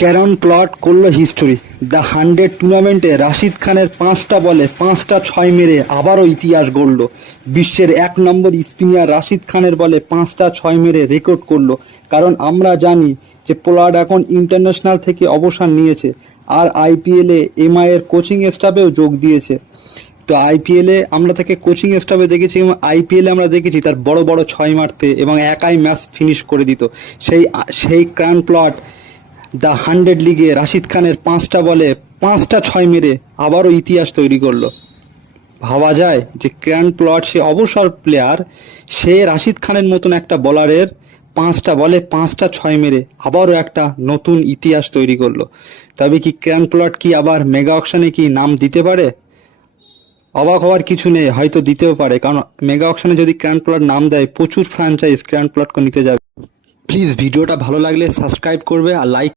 Charon plot করলো history. The 100 টুর্নামেন্টে রাশিদ খানের 5টা বলে 5টা 6 মেরে আবারও ইতিহাস গড়ল। বিশ্বের 1 নম্বর স্পিনার রাশিদ খানের বলে 5টা 6 মেরে রেকর্ড করলো। কারণ আমরা জানি যে পোলার্ড এখন ইন্টারন্যাশনাল থেকে অবসর নিয়েছে, আর আইপিএলে এমআইয়ের কোচিং স্টাফেও যোগ দিয়েছে। তো আইপিএলে আমরা তাকে কোচিং স্টাফে দেখেছি এবং আইপিএলে আমরা দেখেছি তার বড় বড় 6 মারতে এবং একাই ম্যাচ ফিনিশ করে দিত। সেই ক্যারন প্লট দ্য 100 লিগে রাশিদ খানের 5টা বলে 5টা 6 মেরে আবারও ইতিহাস তৈরি করলো। ভাবা যায় যে ক্যারন প্লট সে অবসর প্লেয়ার, সে রাশিদ খানের মতন একটা বলারের 5টা বলে 5টা 6 মেরে আবারও একটা নতুন ইতিহাস তৈরি করলো। তবে কি ক্যারন প্লট কি আবার মেগা অকশনে কি নাম দিতে পারে? অবাক হওয়ার কিছু নেই, হয়তো দিতেও পারে, কারণ মেগা অকশনে যদি ক্যারন প্লট নাম দেয় প্রচুর ফ্র্যাঞ্চাইজ ক্যারন প্লটকে নিতে যাবে। প্লিজ ভিডিওটা ভালো লাগলে সাবস্ক্রাইব করবে আর লাইক